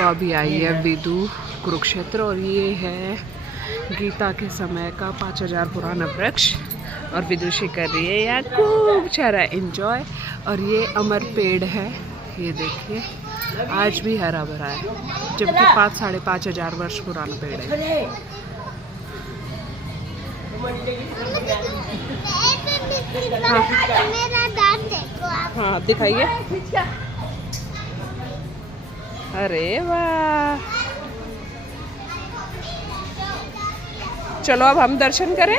तो अभी आई है विदु कुरुक्षेत्र और ये है गीता के समय का 5000 पुराना वृक्ष और विदुषी कर रही है यहाँ खूब सारा एंजॉय। और ये अमर पेड़ है, ये देखिए आज भी हरा भरा है, जबकि 5-5.5 वर्ष पुराना पेड़ है। मेरा दांत देखो आप। हाँ दिखाइए। अरे वाह, चलो अब हम दर्शन करें।